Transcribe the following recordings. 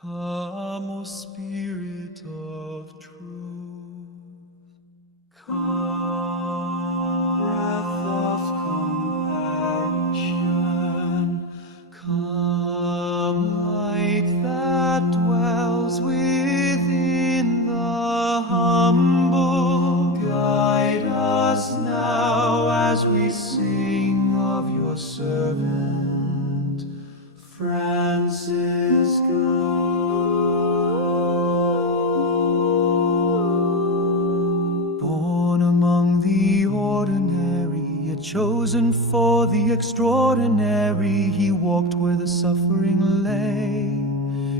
Come, O Spirit of truth, come, breath of compassion, come, light that dwells within the humble, guide us now as we sing of your servant, Francisco. Chosen for the extraordinary, he walked where the suffering lay.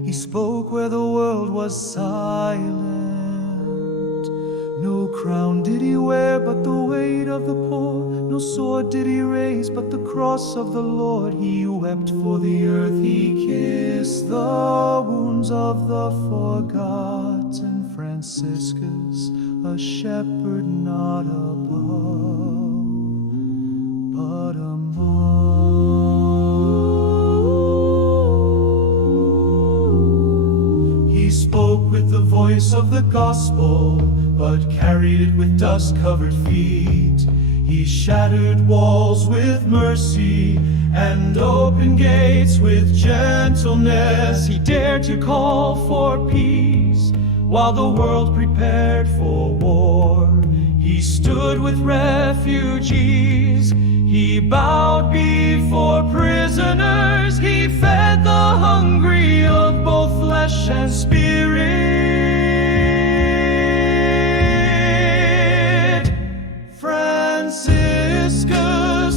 He spoke where the world was silent. No crown did he wear but the weight of the poor. No sword did he raise but the cross of the Lord. He wept for the earth, he kissed the wounds of the forgotten. Franciscus, a shepherd not above, but among. He spoke with the voice of the gospel, but carried it with dust-covered feet. He shattered walls with mercy and opened gates with gentleness. He dared to call for peace while the world prepared for war. He stood with refugees. He bowed before prisoners. He fed the hungry of both flesh and spirit. Franciscus,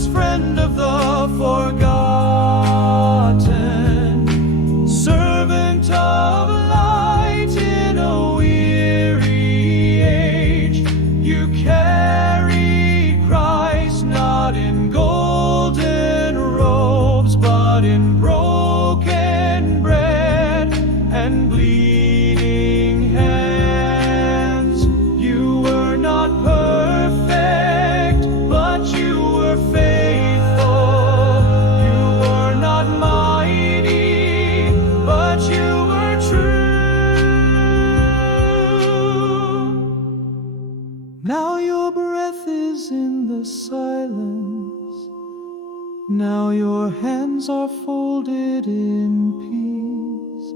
friend of the forgotten, servant of light in a weary age, you carry Christ not in golden robes, but in broken bread and bleeding hands. You were not perfect, but you were faithful. You were not mighty, but you were true. Now your breath is in the silence. Now your hands are folded in peace,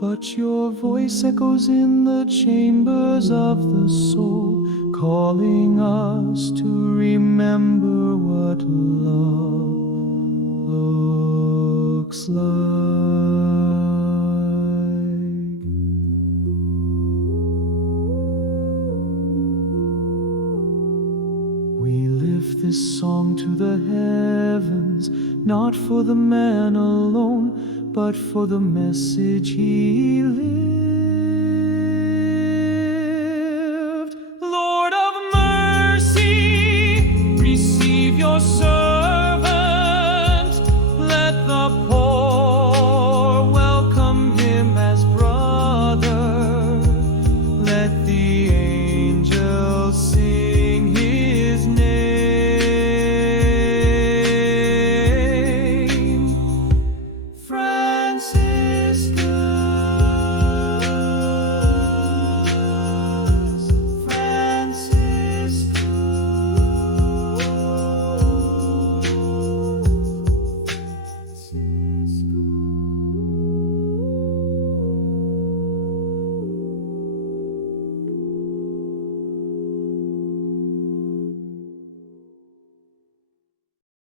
but your voice echoes in the chambers of the soul, calling us to remember what love looks like. We lift this song to the heavens, not for the man alone, but for the message he lives.